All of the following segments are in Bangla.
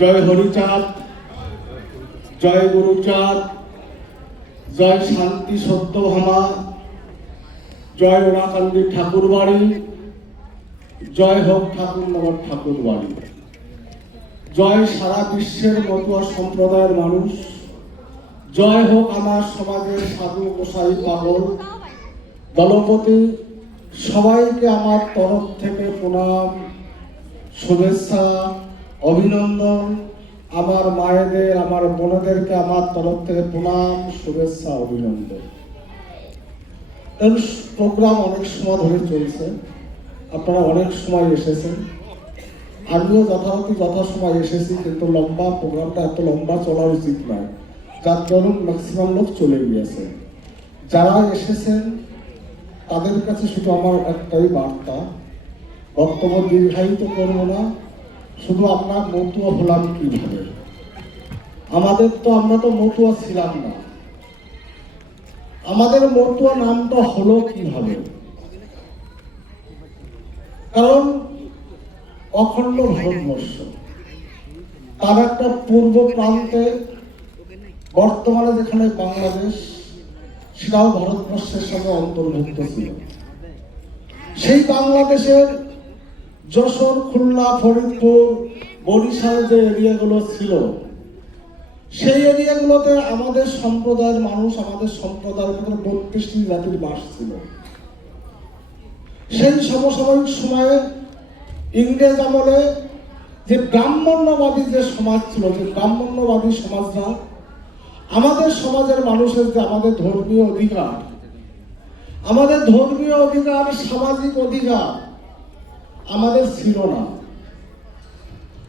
জয় হরিচাঁদ, জয় গুরুচাঁদ, জয় শান্তি সত্যভামা, জয় ওরাকান্দি ঠাকুর বাড়ি, জয় হোক ঠাকুরনগর ঠাকুর বাড়ি, জয় সারা বিশ্বের মতুয়া সম্প্রদায়ের মানুষ, জয় হোক আমার সমাজের সাধু গোসাই পাগল দলপতি। সবাইকে আমার তরফ থেকে প্রণাম, শুভেচ্ছা, অভিনন্দন। আমার মায়েদের, আমার বোনেদেরকে আমার তরফ থেকে প্রণাম, শুভেচ্ছা, অভিনন্দন। প্রোগ্রাম অনেক সময় ধরে চলছে, আপনারা অনেক সময় এসেছেন, আমিও যথাসময় এসেছি, কিন্তু লম্বা প্রোগ্রামটা এত লম্বা চলা উচিত নয়, যার জন্য ম্যাক্সিমাম লোক চলে গিয়েছে। যারা এসেছেন তাদের কাছে শুধু আমার একটাই বার্তা, বক্তব্য দীর্ঘায়িত করবো না, শুধু আমরা মতুয়া হলাম কিভাবে। আমরা তো মতুয়া ছিলাম না, আমাদের মতুয়া নামটা হলো কিভাবে? কারণ অখণ্ড ভারতবর্ষ, তার একটা পূর্ব প্রান্তে বর্তমানে যেখানে বাংলাদেশ, সেটাও ভারতবর্ষের সঙ্গে অন্তর্ভুক্ত ছিল। সেই বাংলাদেশের যশোর, খুলনা, ফরিদপুর, বরিশাল যে এরিয়াগুলো ছিল, সেই এরিয়াগুলোতে আমাদের সম্প্রদায়ের মানুষ, আমাদের সম্প্রদায়ের 32টি জাতির বাস ছিল। সেই সমসাময়িক সময়ে ইংরেজ আমলে যে ব্রাহ্মণ্যবাদী যে সমাজ ছিল, যে ব্রাহ্মণ্যবাদী সমাজরা আমাদের সমাজের মানুষের যে আমাদের ধর্মীয় অধিকার, সামাজিক অধিকার আমাদের ছিল না।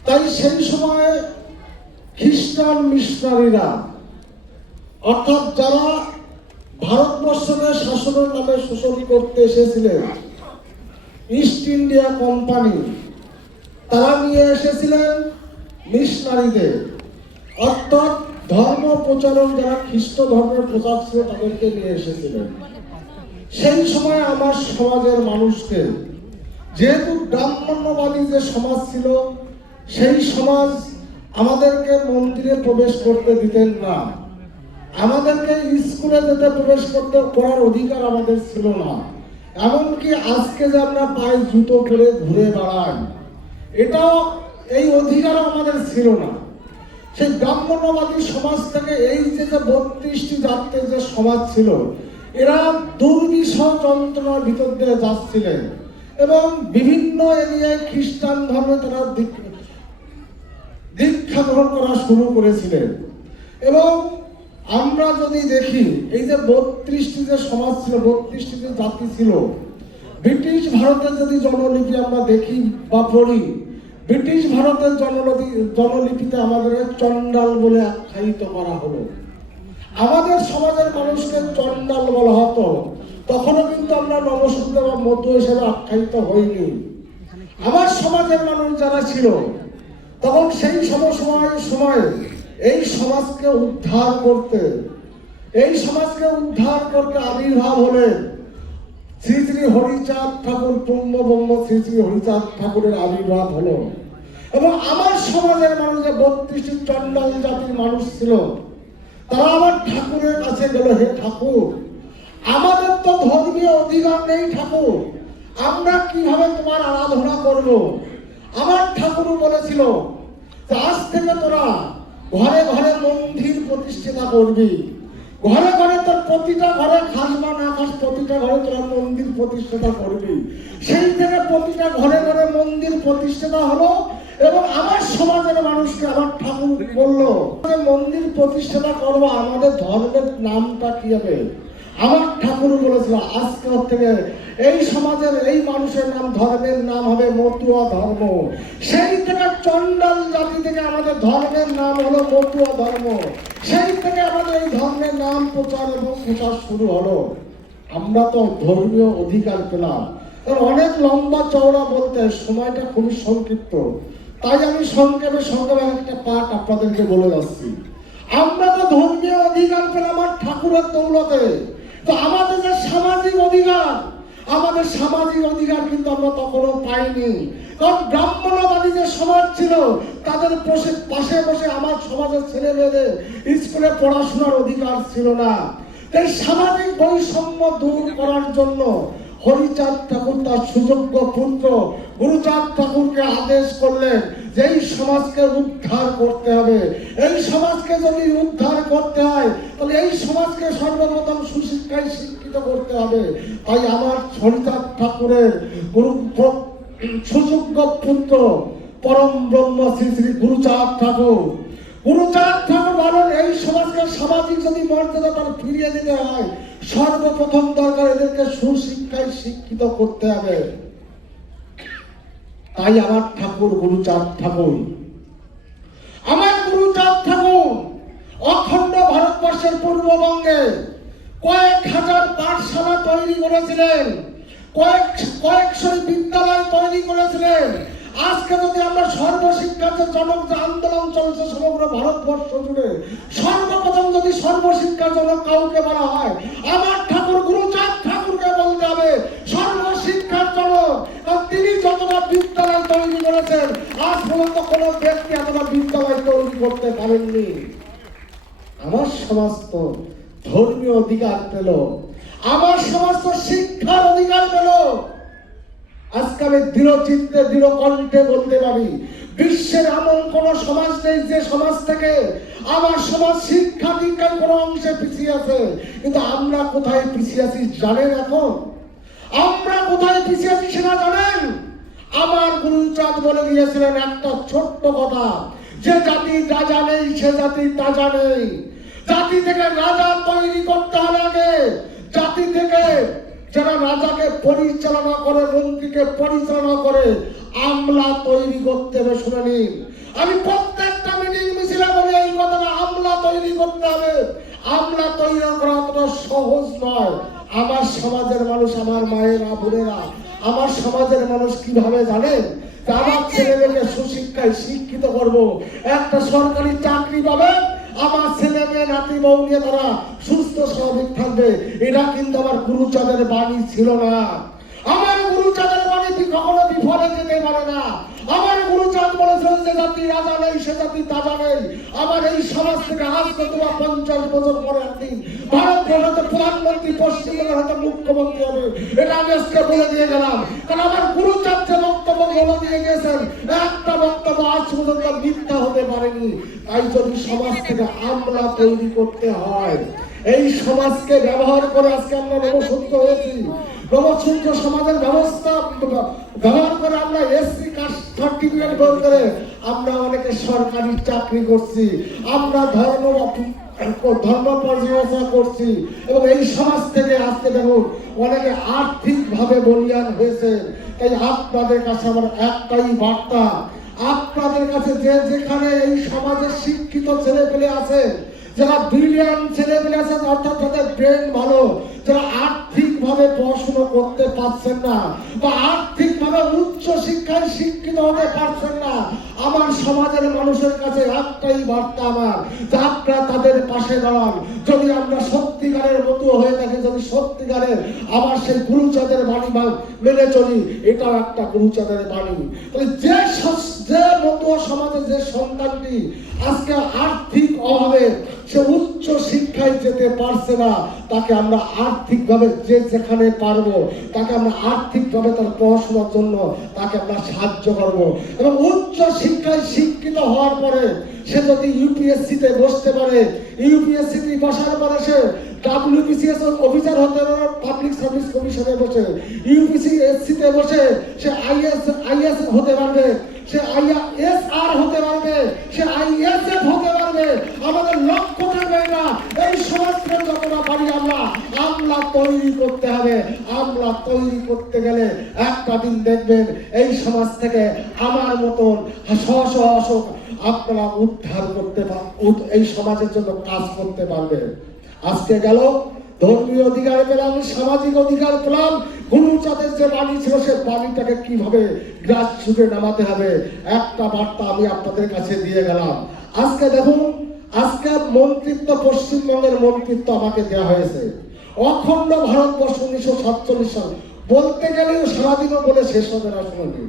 তাই সেই সময়ে খ্রিস্টান মিশনারিরা, অর্থাৎ যারা ভারতবর্ষকে শাসনের নামে শোষণ করতে এসেছিলেন, ইস্ট ইন্ডিয়া কোম্পানি, তারা নিয়ে এসেছিলেন মিশনারিদের, অর্থাৎ ধর্ম প্রচারক, যারা খ্রিস্ট ধর্মের প্রচার ছিল তাদেরকে নিয়ে এসেছিলেন। সেই সময় আমার সমাজের মানুষকে, যেহেতু ব্রাহ্মণ্যবাদী যে সমাজ ছিল, সেই সমাজ আমাদেরকে মন্দিরে প্রবেশ করতে দিতেন না, আমাদেরকে স্কুলে যেতে প্রবেশ করতে করার অধিকার আমাদের ছিল না। এমনকি আজকে যে আমরা পায়ে জুতো পরে ঘুরে বেড়াই, এটাও, এই অধিকার আমাদের ছিল না। সেই ব্রাহ্মণ্যবাদী সমাজ থেকে এই যে 32টি জাতের যে সমাজ ছিল, এরা দুর্বিষহ যন্ত্রণার ভিতর দিয়ে যাচ্ছিলেন এবং বিভিন্ন এরিয়ায় খ্রিস্টান ধর্মে তারা দীক্ষা গ্রহণ করা শুরু করেছিলেন। এবং আমরা যদি দেখি, এই যে 32টি যে সমাজ ছিল, 32টি যে জাতি ছিল, ব্রিটিশ ভারতের যদি জনলিপি আমরা দেখি বা পড়ি, ব্রিটিশ ভারতের জনলিপিতে আমাদের চন্ডাল বলে আখ্যায়িত করা হলো। আমাদের সমাজের মানুষকে চন্ডাল বলা হতো, তখনও কিন্তু আমরা নমশূদ্র বা মধ্য হিসেবে আখ্যায়িত হইনি। আমার সমাজের মানুষ যারা ছিল, তখন সেই সময় এই সমাজকে উদ্ধার করতে আবির্ভাব হলেন শ্রী শ্রী হরিচাঁদ ঠাকুর, পূর্ণব্রহ্ম শ্রী শ্রী হরিচাঁদ ঠাকুরের আবির্ভাব হলো। এবং আমার সমাজের মানুষ যে 32টি চন্ডাল জাতির মানুষ ছিল, তারা আমার ঠাকুরের কাছে গেল, হে ঠাকুর, আমাদের তো ধর্মীয় অধিকার নেই ঠাকুর, আমরা কিভাবে তোমার আরাধনা করব? আমার ঠাকুর বলেছিল, আজ থেকে তোরা ঘরে ঘরে মন্দির প্রতিষ্ঠা করবি, ঘরে ঘরে তোর প্রতিটা ঘরে খাস বা না খাস, প্রতিটা ঘরে তোরা মন্দির প্রতিষ্ঠা করবি। সেই থেকে প্রতিটা ঘরে ঘরে মন্দির প্রতিষ্ঠা হলো। এবং আমার সমাজের মানুষকে আমার ঠাকুর বললো, মন্দির প্রতিষ্ঠা করবো, আমাদের ধর্মের নামটা কি হবে? আমার ঠাকুর বলেছিল, আজকে থেকে এই সমাজের এই মানুষের নাম, ধর্মের নাম হবে মতুয়া ধর্ম। সেই থেকে চন্ডাল জাতি থেকে আমাদের ধর্মের নাম হলো মতুয়া ধর্ম। সেই থেকে আমাদের এই ধর্মের নাম প্রচার শুরু হলো। আমরা তো ধর্মীয় অধিকার পেলাম। অনেক লম্বা চওড়া বলতে সময়টা খুবই সংক্ষিপ্ত, তাই আমি সংক্ষেপে একটা পাঠ আপনাদেরকে বলে যাচ্ছি। আমরা তো ধর্মীয় অধিকার পেলাম আমার ঠাকুরের দৌলতে, তো আমাদের যে সামাজিক অধিকার, আমাদের সামাজিক অধিকার কিন্তু আমরা তখনও পাইনি। কারণ ব্রাহ্মণবাদী যে সমাজ ছিল তাদের পাশে বসে আমার সমাজের ছেলে মেয়েদের স্কুলে পড়াশোনার অধিকার ছিল না। এই সামাজিক বৈষম্য দূর করার জন্য হরিচাঁদ ঠাকুর তার সুযোগ্য পুত্র গুরুচাঁদ ঠাকুরকে আদেশ করলেন যে এই সমাজকে উদ্ধার করতে হবে। এই সমাজকে যদি উদ্ধার করতে হয় তাহলে এই সমাজকে সর্বপ্রথম সুশিক্ষায় শিক্ষিত করতে হবে। তাই আমার হরিচাঁদ ঠাকুরের সুযোগ্য পুত্র পরম ব্রহ্ম শ্রী শ্রী গুরুচাঁদ ঠাকুর বলেন এই সমাজকে সামাজিক যদি মর্যাদা তার ফিরিয়ে দিতে হয় সর্বপ্রথম দরকার এদেরকে সুশিক্ষায় শিক্ষিত করতে হবে। তাই আমার ঠাকুর গুরুচাঁদ ঠাকুর অখণ্ড ভারতবর্ষের পূর্ববঙ্গে কয়েক হাজার পাঠশালা তৈরি করেছিলেন, কয়েকশো বিদ্যালয় তৈরি করেছিলেন। আজকে যদি আমরা সর্বশিক্ষার যে জনক যে আন্দোলন চলছে সমগ্র ভারতবর্ষ জুড়ে, সর্বপ্রথম যদি সর্বশিক্ষার জনক কাউকে বলা হয় আমার ঠাকুর গুরুচাঁদ ঠাকুরকে বলতে হবে সর্বশিক্ষার জনক। তিনি যতটা বিদ্যালয় তৈরি করেছেন আজ পর্যন্ত কোন ব্যক্তি এতটা বিদ্যালয় তৈরি করতে পারেননি। আমার সমাজ তো ধর্মীয় অধিকার পেল, আমার সমাজ তো শিক্ষার অধিকার পেল। আজকে আমি দৃঢ় চিত্তে দৃঢ় কণ্ঠে বলতে পারি বিশ্বের এমন কোন সমাজ নেই যে সমাজ থেকে আমার সমাজ শিক্ষা দীক্ষার কোন অংশে পিছিয়ে আছে। কিন্তু আমরা কোথায় পিছিয়ে আছি জানেন? এখন আমরা কোথায় পিছিয়ে আছি সেটা জানেন? আমার গুরুচাঁদ বলে দিয়েছিলেন একটা ছোট্ট কথা, যে জাতি রাজা নেই সে জাতি তাজা নেই। জাতি থেকে রাজা তৈরি করতে হবে আগে। জাতি থেকে যারা রাজাকে পরিচালনা করে, মন্ত্রীকে পরিচালনা করে, আমলা তৈরি করতে হবে। শুনে নিন, আমি প্রত্যেকটা মিটিং মিছিলে বলি এই কথাটা, আমলা তৈরি করতে হবে। আমলা তৈরি করা অতটা সহজ নয়। আমার সমাজের মানুষ, আমার মায়েরা বোনেরা, আমার সমাজের মানুষ কিভাবে জানেন? আমার ছেলেমেয়েকে সুশিক্ষায় শিক্ষিত করব, একটা সরকারি চাকরি পাবে, আমার ছেলে মেয়ে নাতি বউ নিয়ে তারা সুস্থ স্বাভাবিক থাকবে। এটা কিন্তু আমার গুরুচাঁদের বাণী ছিল না। আমার গুরুচাঁদের বাণী কখনো বিফলে যেতে পারে না। আমার গুরুচাঁদ বলেছিলেন যে জাতি রাজা নেই সে জাতি তাজা নেই। আমার এই সমাজ থেকে আজ তোমার 50 বছর পরে একদিন ভারতবর্ষের হয়তো প্রধানমন্ত্রী, পশ্চিমবঙ্গের হয়তো মুখ্যমন্ত্রী হবে। এটা আমি আজকে বলে দিয়ে গেলাম, কারণ আমার গুরুচাঁদ যে বক্তব্য বলে দিয়ে গেছেন একটা বক্তব্য আজ পর্যন্ত মিথ্যা হতে পারেনি। তাই যদি সমাজ থেকে আমরা তৈরি করতে হয়, এই সমাজকে ব্যবহার করে আজকে আমরা নবসূত্র হয়েছি। নবসূত্র সমাজের ব্যবস্থা ব্যবহার করে আমরা এসসি কাস্ট সার্টিফিকেট বের করে আমরা অনেকে সরকারি চাকরি করছি, আমরা ধর্ম পর্যালোচনা করছি, এবং এই সমাজ থেকে আজকে দেখুন অনেকে আর্থিক ভাবে বলিয়ান হয়েছে। তাই আপনাদের কাছে আমার একটাই বার্তা, আপনাদের কাছে যে যেখানে এই সমাজের শিক্ষিত ছেলে পেলে আছে, যারা ব্রিলিয়ান্ট ছেলে পেলে আছে, অর্থাৎ যাদের ব্রেন ভালো, যারা আর্থিক ভাবে পড়াশোনা করতে পারছেন না বা আর্থিক ভাবে উচ্চ শিক্ষায় শিক্ষিত হতে পারছেন না, আমার সমাজের মানুষের কাছে একটাই বার্তা আমার, যে আপনারা তাদের পাশে দাঁড়ান। যদি আমরা সত্যিকারের মতো হয়ে থাকি, যদি সত্যিকারের আমার সেই গুরুচাঁদের বাণী মেনে চলি, এটাও একটা গুরুচাঁদের বাণী। তাহলে যে মতো সমাজের যে সন্তানটি আজকে আর্থিক অভাবে সে উচ্চ শিক্ষায় যেতে পারছে না, তাকে আমরা আর্থিকভাবে যে যেখানে পারবো তাকে আমরা আর্থিকভাবে তার পড়াশোনার জন্য তাকে আমরা সাহায্য করব। এবং উচ্চ শিক্ষায় শিক্ষিত হওয়ার পরে সে যদি ইউপিএসসিতে বসতে পারে, ইউপিএসসিতে বসার পরে সে WBCS অফিসার হতে পারে, পাবলিক সার্ভিস কমিশনে বসে, ইউপিএসসিতে বসে সে আইএস হতে পারবে, সে IASR হতে পারবে, সে ISF হতে পারবে। আমাদের লক্ষ্য থাকবে না এই সমাজকে যতটা পারি আমরা আমলা তৈরি করতে হবে। আমলা তৈরি করতে গেলে একটা দিন দেখবেন এই সমাজ থেকে আমার মতন শত আপনারা উদ্ধার করতে এই সমাজের জন্য কাজ করতে পারবে। আজকে গেল ধর্মীয় অধিকার পেলাম, সামাজিক অধিকার পেলাম, গুরুচাঁদের যে বাণী ছিল সে বাণীটাকে কিভাবে গ্রাস ছুটে নামাতে হবে একটা বার্তা আমি আপনাদের কাছে দিয়ে গেলাম। আজকে দেখুন, আজকে মন্ত্রিত্ব, পশ্চিমবঙ্গের মন্ত্রিত্ব আমাকে দেওয়া হয়েছে। অখণ্ড ভারতবর্ষ 1947 সাল বলতে গেলেও সারাদিনও বলে শেষ হবে না শুনে।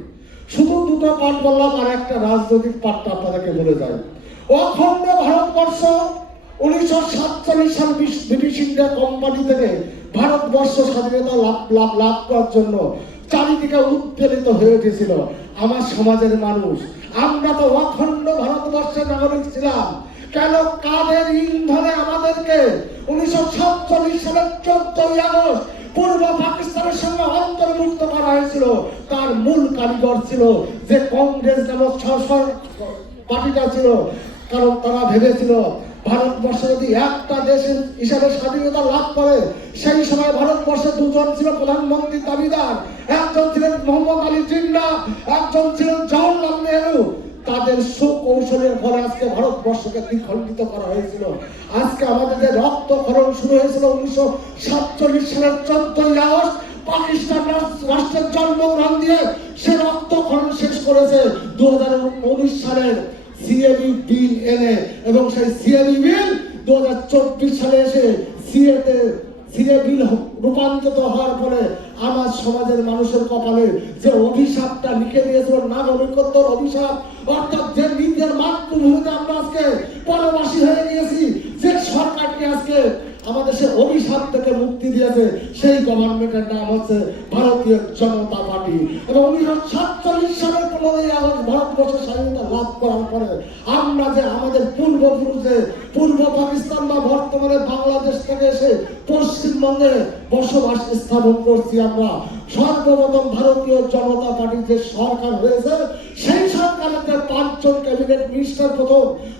শুধু দুটো পাঠ বললাম, আর একটা রাজনৈতিক পাঠটা আপনাদেরকে বলে যায়। অখণ্ড ভারতবর্ষ 1947 সাল ব্রিটিশ ইন্ডিয়া কোম্পানি থেকে ভারতবর্ষ স্বাধীনতা লাভ করার জন্য চারিদিকে উত্তেলিত হয়ে উঠেছিল আমার সমাজের মানুষ। আমরা তো অখণ্ড ভারতবর্ষের নাগরিক ছিলাম, কেন কাদের ইন্ধনে আমাদেরকে 1947 সালের 14ই আগস্ট পূর্ব পাকিস্তানের সঙ্গে অন্তর্ভুক্ত করা হয়েছিল? তার মূল কারিগর ছিল যে কংগ্রেস নামক পার্টিটা ছিল। কারণ তারা ভেবেছিল ভারতবর্ষ যদি একটা দেশ হিসাবে স্বাধীনতা লাভ করে, সেই সময় ভারতবর্ষে দুজন ছিল প্রধানমন্ত্রীর দাবিদার, একজন ছিলেন মোহাম্মদ আলী জিন্না, একজন ছিলেন জওহরলাল নেহরু। তাদের সুকৌশলের ফলে আজকে ভারতবর্ষকে দ্বিখণ্ডিত করা হয়েছিল। আজকে আমাদের যে রক্তক্ষরণ শুরু হয়েছিল 1947 সালের 14ই আগস্ট পাকিস্তান রাষ্ট্রের জন্মগ্রহণ দিয়ে, সে রক্তক্ষরণ শেষ করেছে 2019 সালের সিএবি বিল এনে, এবং সেই সিএবি বিল 2024 সালে এসে সিএ বিল রূপান্তরিত হওয়ার ফলে আমার সমাজের মানুষের কপালে যে অভিশাপটা লিখে দিয়েছিল, নাগরিকত্বের অভিশাপ, অর্থাৎ যে নিজের মাতৃভূমিতে আমরা আজকে পরবাসী হয়ে গিয়েছি, যে সরকারকে আজকে আমাদের সে অভিশাপ থেকে মুক্তি দিয়েছে, সেই গভর্নমেন্টের নাম হচ্ছে ভারতীয় জনতা পার্টি। এবং 1947 সালের 15ই আগস্ট ভারতবর্ষের স্বাধীনতা লাভ করার পরে আমরা যে আমাদের পূর্বপুরুষে পূর্ব পাকিস্তান বা বর্তমানে বাংলাদেশ থেকে এসে পশ্চিমবঙ্গে বসবাস স্থাপন করছি, আমরা সর্বপ্রথম ভারতীয় জনতা পার্টির যে সরকার হয়েছে, সেই সরকারের যে 5 জন ক্যাবিনেট মিনিস্টার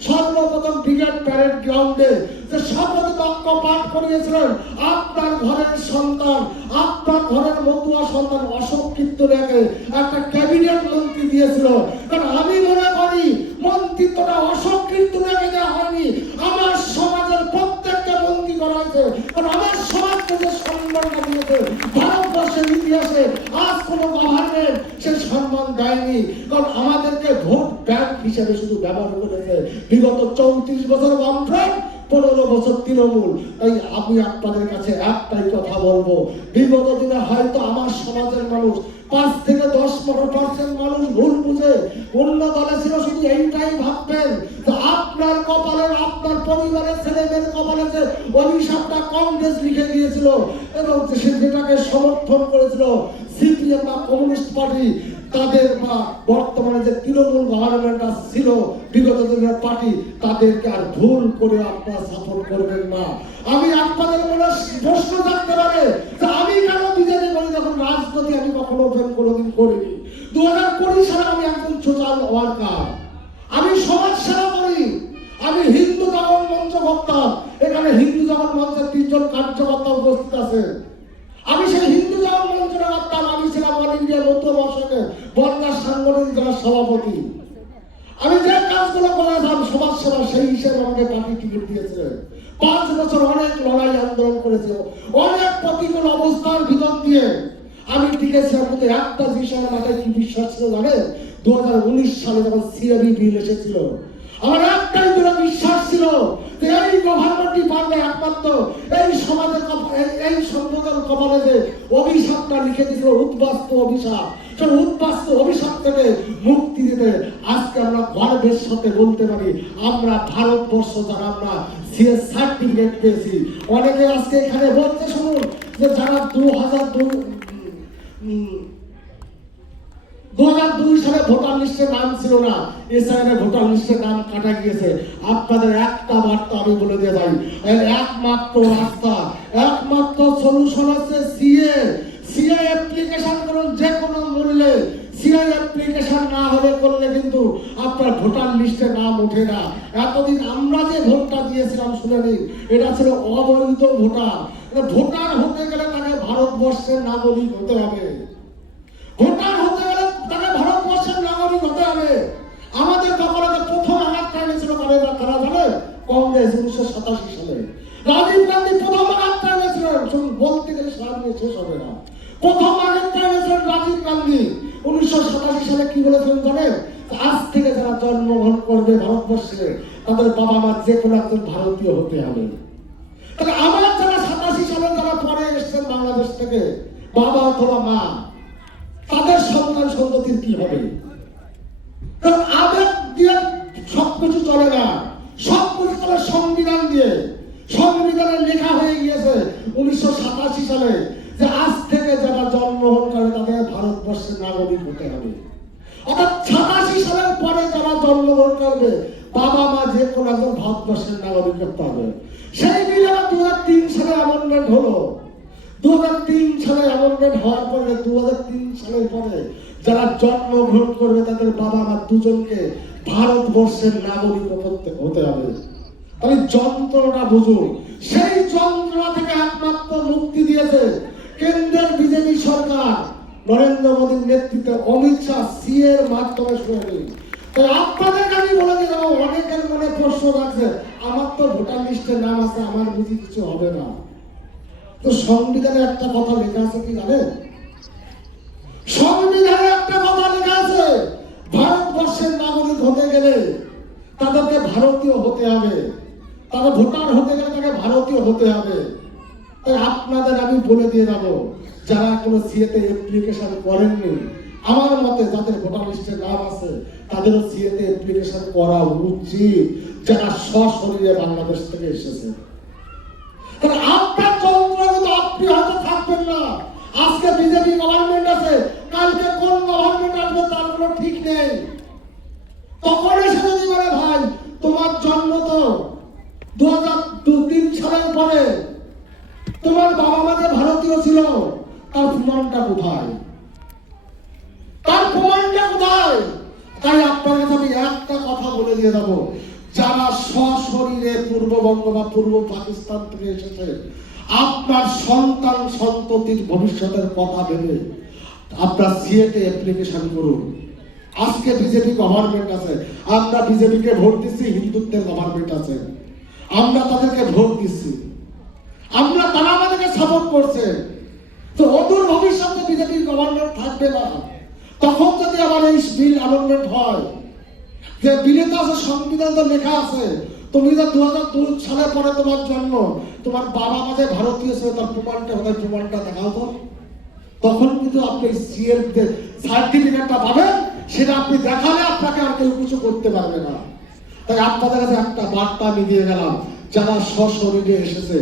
সর্বপ্রথম ব্রিগেড প্যারেড গ্রাউন্ডে যে শপথ বাক্য পাঠ করিয়েছিলেন, আপনার ঘরের সন্তান, আপনার ঘরের মতুয়া সন্তান অশোক কীর্তনিয়াকে একটা ক্যাবিনেট মন্ত্রী দিয়েছিল। কারণ আমি মনে করি মন্ত্রিত্বটা অশোক কীর্তনিয়াকে দেওয়া হয়নি, আমার সমাজের প্রত্যেকটা মন্ত্রী করা হয়েছে। কারণ আমার সমাজকে যে সম্মানটা দিয়েছে ভারতবর্ষের ইতিহাসে আজ কোনো গভর্নমেন্ট সে সম্মান দেয়নি। কারণ আমাদেরকে ভোট ব্যাংক হিসেবে শুধু ব্যবহার করেছে বিগত 34 বছর বামফ্রন্ট, 15 বছর তৃণমূল। তাই আমি আপনাদের কাছে একটাই কথা বলবো, বিগত দিনে হয়তো আমার সমাজের মানুষ 5 থেকে 10% মানুষ ভুল বুঝে অন্য দলে ছিল, শুধু এইটাই ভাবতেন যে আপনার কপালে, আপনার পরিবারের ছেলেমেয়ের কপালে যে অভিশাপটা কংগ্রেস লিখে দিয়েছিল এবং যেটাকে সমর্থন করেছিল সিপিএম বা কমিউনিস্ট পার্টি, তাদের বা বর্তমানে যে তৃণমূল গভর্নমেন্ট ছিল বিগত দিনের পার্টি, তাদেরকে আর ভুল করে আপনারা সাপোর্ট করবেন না। আমি আপনাদের মনে প্রশ্ন থাকতে পারে যে আমি কেন বিজেপি করি, যখন রাজনীতি আমি কখনো কোনোদিন করিনি। 2020 সালে আমি একজন সোশ্যাল ওয়ার্কার, আমি সমাজ সেবা করি, আমি হিন্দু জাগরণ মঞ্চ করতাম। এখানে হিন্দু জাগরণ মঞ্চের 3 জন কার্যকর্তা উপস্থিত আছে। আমি সেই হিন্দু জাগরণ মঞ্চের করতাম, আমি ছিলাম অল ইন্ডিয়া মতুয়া মহাসংঘের বনগাঁ সাংগঠনিক জেলার সভাপতি। আমি যে কাজগুলো করেছিলাম সমাজ সেবা, সেই হিসেবে আমাকে পার্টি টিকিট দিয়েছে। 5 বছর অনেক লড়াই আন্দোলন করেছে, অনেক প্রতিকূল অবস্থার ভিতর দিয়ে আমি টিকেছি। আমাকে একটা জিনিস আমার মাথায় কি বিশ্বাস ছিল জানে, 2019 সালে যখন সিএবি বিল এসেছিল, আমার একটাই দৃঢ় বিশ্বাস ছিল যে এই গভর্নমেন্টই পারবে একমাত্র এই সমাজের এই সম্প্রদায়ের কপালে যে অভিশাপটা লিখে দিয়েছিল, উদ্বাস্তু অভিশাপ, সেই উদ্বাস্তু অভিশাপ থেকে মুক্তি দিতে আজকে আমরা গর্বের সাথে বলতে পারি আমরা ভারতবর্ষ যারা আমরা সিএ সার্টিফিকেট পেয়েছি। অনেকে আজকে এখানে বলতে শুনুন যে যারা 2002 সালে ভোটার লিস্টে নাম ছিল না, এসআইআর ভোটার লিস্টে নাম কাটা গিয়েছে। আপনাদের একটা বার্তা আমি বলে দিয়ে যাই, একমাত্র রাস্তা, একমাত্র সলিউশন আছে সিএ অ্যাপ্লিকেশন করুন যে কোনো মূল্যে। সিএ অ্যাপ্লিকেশন না হলে করলে কিন্তু আপনার ভোটার লিস্টে নাম ওঠে না। এতদিন আমরা যে ভোটটা দিয়েছিলাম শুনে নিন, এটা ছিল অবৈধ ভোটার। ভোটার হতে গেলে তাকে ভারতবর্ষের নাগরিক হতে হবে, ভোটার হতে গেলে তাকে ভারতবর্ষের নাগরিক হতে হবে। আমাদের কপালে প্রথম আঘাতটা এনেছিল কারা জানে? কংগ্রেস 1987 সালে। রাজীব গান্ধী প্রথম আঘাতটা এনেছিলেন, বলতে গেলে সামনে শেষ হবে না। প্রথম আঘাতটা এনেছিলেন রাজীব গান্ধী 1987 সালে। কি বলেছিলেন জানেন? আজ থেকে যারা জন্মগ্রহণ করবে ভারতবর্ষে, তাদের বাবা মা যে কোনো একজন ভারতীয় হতে হবে। তাহলে আমার যারা 87 সালে যারা পরে এসেছেন বাংলাদেশ থেকে, বাবা অথবা মা, তাদের সন্তান সন্ততির কি হবে? কারণ আবেগ দিয়ে সবকিছু চলে না, সবকিছু চলে সংবিধান দিয়ে। সংবিধানে লেখা হয়ে গিয়েছে 1987 সালে যে আজ থেকে যারা জন্মগ্রহণ করে তাদের ভারতবর্ষের নাগরিক হতে হবে। অর্থাৎ 87 সালের পরে যারা জন্মগ্রহণ করবে বাবা মা যে কোনো একজন ভারতবর্ষের নাগরিক হতে হবে। সেই বিল আবার 2003 সালে অ্যামেন্ডমেন্ট হলো। 2003 সালে অ্যামেন্ডমেন্ট হওয়ার পরে 2003 সালের পরে যারা জন্মগ্রহণ করবে তাদের বাবা মা দুজনকে ভারতবর্ষের নাগরিক হতে হবে। তাহলে যন্ত্রণা বুঝুন। সেই যন্ত্রণা থেকে একমাত্র মুক্তি দিয়েছে কেন্দ্রের বিজেপি সরকার, নরেন্দ্র মোদীর নেতৃত্বে অমিত শাহ সিএর মাধ্যমে শুরু। তাই আপনাদেরকে আমি বলে দিলাম, অনেকের মনে প্রশ্ন রাখছে আমার তো ভোটার লিস্টের নাম আছে, আমার বুঝি কিছু হবে না। তো সংবিধানে একটা কথা লেখা আছে কি জানেন? সংবিধানে একটা কথা লেখা আছে, ভারতবর্ষের নাগরিক হতে গেলে তাদেরকে ভারতীয় হতে হবে, তারা ভোটার হতে গেলে তাকে ভারতীয় হতে হবে। তাই আপনাদের আমি বলে দিয়ে যাব, যারা কোনো সিএতে অ্যাপ্লিকেশন করেননি, আমার মতে যাদের ভোটার লিস্টের নাম আছে তাদেরও সিএতে অ্যাপ্লিকেশন করা উচিত, যারা সশরীরে বাংলাদেশ থেকে এসেছে। কারণ আপনার যন্ত্রণা আপনি হয়তো থাকবেন না। আজকে বিজেপি গভর্নমেন্ট আছে, কালকে কোন গভর্নমেন্ট আসবে তার কোনো ঠিক নেই। তখন এসে যদি বলে ভাই তোমার জন্ম তো 2003 সালের পরে, তোমার বাবা মা যে ভারতীয় ছিল তার প্রমাণটা কোথায়? তার প্রমাণটা কোথায়? তাই আপনার কাছে আমি একটা কথা বলে দিয়ে যাবো, যারা সশরীরে পূর্ববঙ্গ বা পূর্ব পাকিস্তান থেকে এসেছে, আপনার সন্তান সন্ততির ভবিষ্যতের কথা ভেবে আপনার সিএতে অ্যাপ্লিকেশন করুন। আজকে বিজেপি গভর্নমেন্ট আছে, আমরা বিজেপিকে ভোট দিচ্ছি, হিন্দুত্বের গভর্নমেন্ট আছে, আমরা তাদেরকে ভোট দিচ্ছি, আমরা তারা আমাদেরকে সাপোর্ট করছে। তো অদূর ভবিষ্যতে বিজেপির গভর্নমেন্ট থাকবে না, তখন যদি আবার এই বিল অ্যামেন্ডমেন্ট হয়, যে বিলে তো আছে, সংবিধান তো লেখা আছে, তুমি যে 2002 সালে পরে তোমার জন্ম, তোমার বাবা মা যে ভারতীয় ছিল তার প্রমাণটা দেখাও তো। তখন কিন্তু আপনি সিএর যে সার্টিফিকেটটা পাবেন, সেটা আপনি দেখালে আপনাকে আর কেউ কিছু করতে পারবে না। তাই আপনাদের কাছে একটা বার্তা আমি দিয়ে গেলাম, যারা সশরীরে এসেছে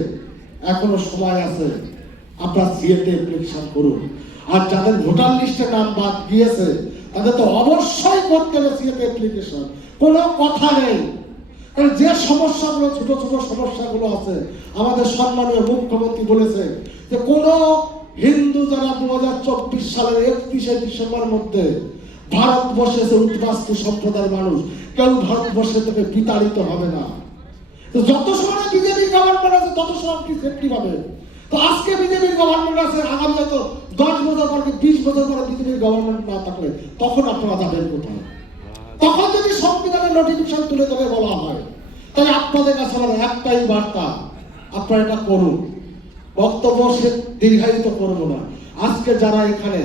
এখনো সময় আছে, আপনারা সিএতে অ্যাপ্লিকেশন করুন। আর যাদের ভোটার লিস্টে নাম বাদ গিয়েছে তাদের তো অবশ্যই করতে হবে সিএতে অ্যাপ্লিকেশন, কোনো কথা নেই। কারণ যে সমস্যাগুলো, ছোট ছোট সমস্যাগুলো আছে, আমাদের সম্মানীয় মুখ্যমন্ত্রী বলেছে যে কোনো হিন্দু যারা 2024 সালের 31শে ডিসেম্বর মধ্যে ভারতবর্ষে এসে উদ্বাস্তু সম্প্রদায়ের মানুষ কেউ ভারতবর্ষে থেকে বিতাড়িত হবে না। তো যত সময় বিজেপি গভর্নমেন্ট আছে তত সময় আপনি সেফটি পাবেন। তো আজকে বিজেপির গভর্নমেন্ট আছে, আগামী হয়তো 10 বছর পরে, 20 বছর পরে বিজেপির গভর্নমেন্ট না থাকলে তখন আপনারা যাবেন কোথায়? তখন যদি সংবিধানের নোটিফিকেশন তুলে দেবে বলা হয়। তাই আপনাদের কাছে আমার একটাই বার্তা, আপনারা এটা করুন। বক্তব্য সে দীর্ঘায়িত করবো না। আজকে যারা এখানে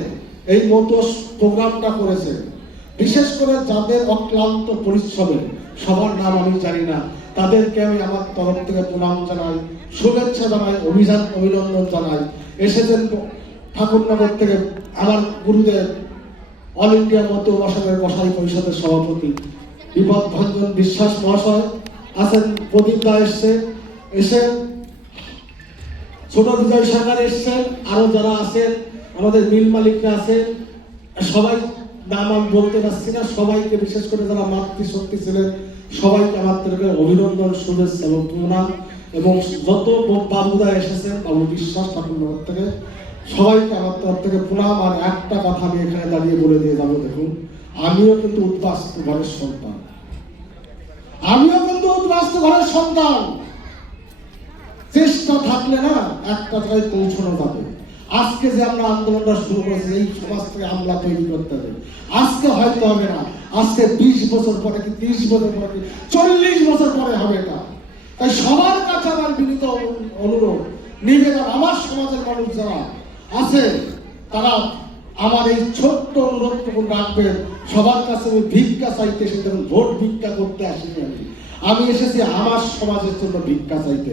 এই মতো প্রোগ্রামটা করেছে, বিশেষ করে যাদের অক্লান্ত পরিশ্রমে, সবার নাম আমি জানি না, তাদেরকে আমি আমার তরফ থেকে প্রণাম জানাই, শুভেচ্ছা জানাই, অভিনন্দন জানাই। এসেছেন ঠাকুরনগর থেকে আমার গুরুদেব, অল ইন্ডিয়া মতো অসমের কসাই পরিষদের সভাপতি বিপদ ভঞ্জন বিশ্বাস মহাশয় আছেন, প্রদীপ দা এসেছেন, ছোট বিজয় সরকার এসছেন, আরো যারা আছেন আমাদের মিল মালিকরা আছেন, সবাই নাম আমি বলতে পারছি না, সবাইকে বিশেষ করে যারা মাতৃশক্তি ছিলেন সবাইকে আমার থেকে অভিনন্দন, শুভেচ্ছা এবং প্রণাম। এবং যত বাবুদা এসেছেন, বাবু বিশ্বাস ঠাকুরনগর থেকে, সবাইকে আমার তরফ থেকে প্রণাম। আর একটা কথা আমি এখানে দাঁড়িয়ে বলে দিয়ে যাবো, দেখুন আমিও কিন্তু উদ্বাস্তু ঘরের সন্তান, আমিও কিন্তু উদ্বাস্তু ঘরের সন্তান। চেষ্টা থাকলে না একটা জায়গায় পৌঁছানো যাবে। আজকে যে আমরা আন্দোলনটা শুরু করেছি, এই সমাজ থেকে আমরা তৈরি করতে হবে। আজকে হয়তো হবে না, আজকে 20 বছর পরে কি 30 বছর পরে কি 40 বছর পরে হবে এটা। তাই সবার কাছে আমার বিনীত অনুরোধ, নিবেদন, আমার সমাজের মানুষ যারা আছে তারা আমার এই ছোট্ট অনুরোধটুকু রাখবেন। সবার কাছে আমি ভিক্ষা চাইতে এসে, ভোট ভিক্ষা করতে আসিনি আমি, আমি এসেছি আমার সমাজের জন্য ভিক্ষা চাইতে।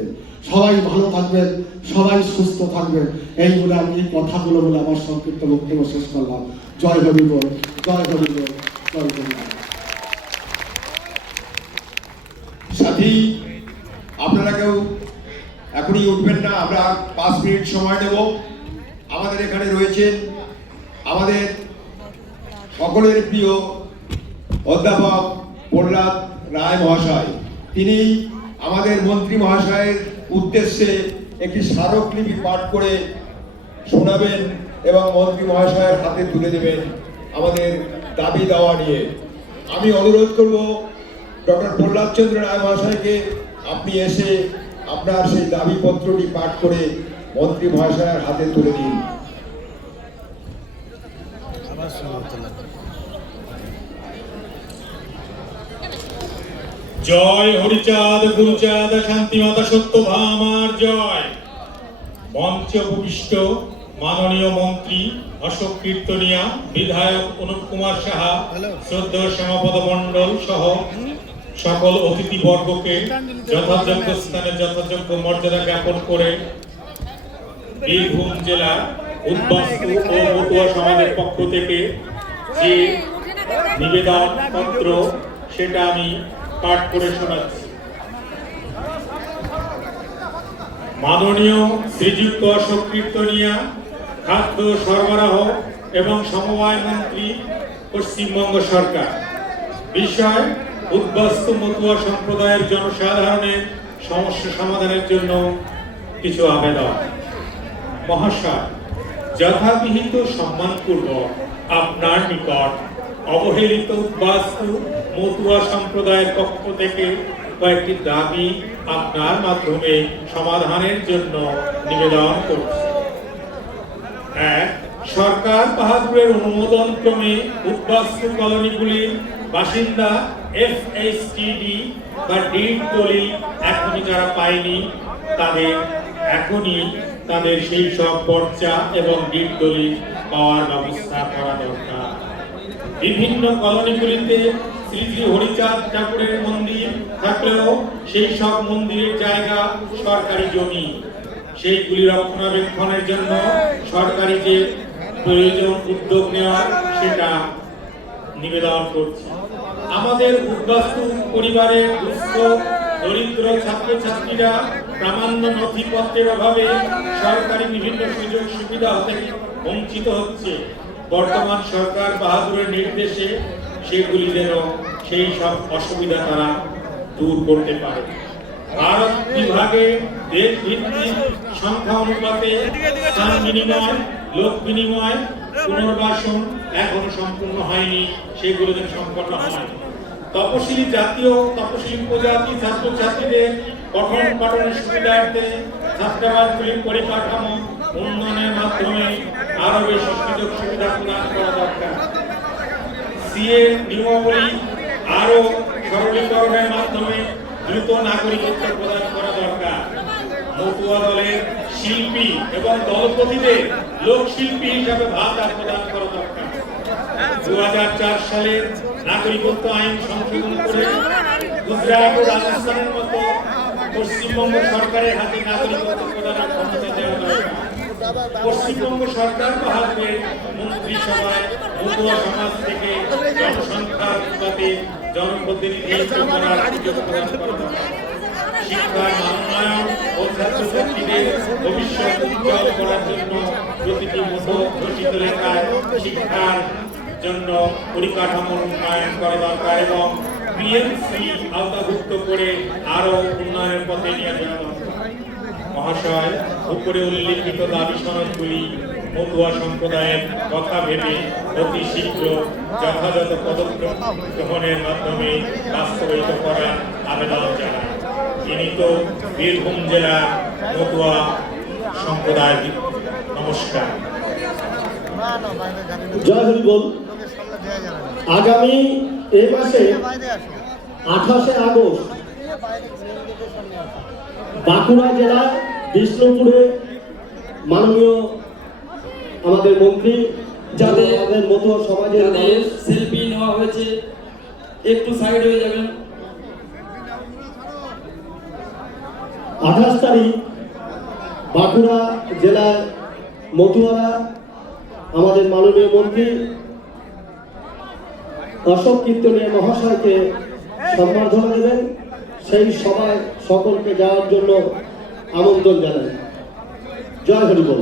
সবাই ভালো থাকবেন, সবাই সুস্থ থাকবেন, এই বলে আমি এই কথাগুলো বলে আমার সংক্ষিপ্ত বক্তব্য শেষ করলাম। জয় হরি বল, জয় হরি বল, জয় হরি বল। সাথী, আপনারা কেউ এখনই উঠবেন না, আমরা 5 মিনিট সময় নেব। আমাদের এখানে রয়েছেন আমাদের সকলের প্রিয় অধ্যাপক প্রহ্লাদ রায় মহাশয়। তিনি আমাদের মন্ত্রী মহাশয়ের উদ্দেশ্যে একটি স্মারকলিপি পাঠ করে শোনাবেন এবং মন্ত্রী মহাশয়ের হাতে তুলে দেবেন আমাদের দাবি দেওয়া নিয়ে। আমি অনুরোধ করব ডক্টর প্রহ্লাদ চন্দ্র রায় মহাশয়কে, আপনি এসে আপনার সেই দাবিপত্রটি পাঠ করে মন্ত্রী মহাশয়ের হাতে তুলে দিন। জয় হরিচাঁদ গুরুচাঁদ শান্তিমাতা সত্যভামার জয়। মঞ্চে উপবিষ্ট মাননীয় মন্ত্রী অশোক কীর্তনিয়া, বিধায়ক অনুপ কুমার সাহা, শ্রদ্ধেয় শ্যামাপদ মণ্ডল সহ সকল অতিথিবর্গকে যথাযোগ্য স্থানে যথাযোগ্য মর্যাদা জ্ঞাপন করে বীরভূম জেলার উদ্বাস্তু ও মতুয়া সমাজের পক্ষ থেকে যে নিবেদন পত্র সেটা আমি পাঠ করে শোনাচ্ছি। মাননীয় শ্রীযুক্ত অশোক কীর্তনিয়া, খাদ্য সরবরাহ এবং সমবায় মন্ত্রী, পশ্চিমবঙ্গ সরকার। বিষয়: উদ্বাস্তু মতুয়া সম্প্রদায়ের জনসাধারণের সমস্যা সমাধানের জন্য কিছু আবেদন। মহাশয়, যথাবিহিত সম্মানপূর্বক আপনার নিকট অবহেলিত উদ্বাস্তু মতুয়া সম্প্রদায়ের পক্ষ থেকে কয়েকটি দাবি আপনার মাধ্যমে সমাধানের জন্য নিবেদন করছি। 1. সরকার বাহাদুরের অনুমোদন ক্রমে উদ্বাস্তু কলোনিগুলির বাসিন্দা FSTD বা ডিড দলিল এখনই যারা পায়নি তাদের এখনই তাদের সেই সব পর্চা এবং ডিড দলিল পাওয়ার ব্যবস্থা করা দরকার। বিভিন্ন কলোনিগুলিতে শ্রী শ্রী হরিচাঁদ ঠাকুরের মন্দির থাকলেও সেই সব মন্দিরের জায়গা সরকারি জমি, সেইগুলি রক্ষণাবেক্ষণের জন্য সরকারি যে প্রয়োজন উদ্যোগ নেওয়া সেটা নিবেদন করছি। আমাদের উদ্বাস্তু পরিবারের দুস্থ দরিদ্র ছাত্রছাত্রীরা প্রামাণ্য নথিপত্রের অভাবে সরকারি বিভিন্ন সুযোগ সুবিধা থেকে বঞ্চিত হচ্ছে। বর্তমান সরকার বাহাদুরের নির্দেশে সেগুলি যেন সেই সব অসুবিধা তারা দূর করতে পারে। ভারত বিভাগে দেশ ভিত্তিক সংখ্যা অনুপাতে স্থান বিনিময়, লোক বিনিময়, পুনর্বাসন এখনো সম্পূর্ণ হয়নি, সেগুলো যেন সম্পন্ন হয়। তপশিলি জাতি ও তপশিলি উপজাতি ছাত্রছাত্রীদের পঠন পাঠনের সুবিধার্থে ছাত্রাবাসগুলির পরিকাঠামো উন্নয়নের মাধ্যমে আরো বেশি সুযোগ সুবিধা প্রদান করা দরকার। সিএ নিয়মাবলী আরো সরলীকরণের মাধ্যমে দ্রুত নাগরিকত্ব প্রদান করা দরকার। মতুয়া দলের শিল্পী এবং দলপতিদের লোকশিল্পী হিসাবে ভাতা প্রদান করা দরকার। 2004 সালের নাগরিকত্ব আইন সংশোধন করে গুজরাট ও রাজস্থানের মতো পশ্চিমবঙ্গ সরকারের হাতে নাগরিকত্ব প্রদানের ক্ষমতা দেওয়া দরকার। পশ্চিমবঙ্গ সরকার বাহাদুরের মন্ত্রিসভায় মতুয়া সমাজ থেকে জনসংখ্যার অনুপাতে জনপ্রতিনিধি করার সুযোগ প্রদান করা দরকার। শিক্ষার মানোন্নয়ন ও ছাত্রছাত্রীদের ভবিষ্যৎ উজ্জ্বল করার জন্য প্রতিটি মতো ঘোষিত লেখায় শিক্ষার জন্য পরিকাঠামোর উন্নয়ন করা দরকার এবং বিএমসি আওতাভুক্ত করে আরো উন্নয়নের পথে নিয়ে যাওয়া দরকার। মহাশয়, উপরে উল্লেখিত দাবি সনদগুলি মতুয়া সম্প্রদায়ের কথা ভেবে অতি শীঘ্র যথাযথ পদক্ষেপ গ্রহণের মাধ্যমে বাস্তবায়িত করার আবেদন জানায়। তিনি তো বীরভূম জেলার মতুয়া সম্প্রদায়। নমস্কার। জয় হরি বল। আগামী এই মাসে 28শে আগস্ট বাঁকুড়া জেলার বিষ্ণুপুরে মাননীয় আমাদের মন্ত্রী যাদের আমাদের মতুয়া সমাজের সেলফি নেওয়া হয়েছে একটু সাইড হয়ে যাবেন। 28 তারিখ বাঁকুড়া জেলার মতুয়ারা আমাদের মাননীয় মন্ত্রী অশোক কীর্তনীয় মহাশয়কে সম্বর্ধনা দেবেন। সেই সভায় সকলকে যাওয়ার জন্য আমন্ত্রণ জানাই। জয় হরি বল।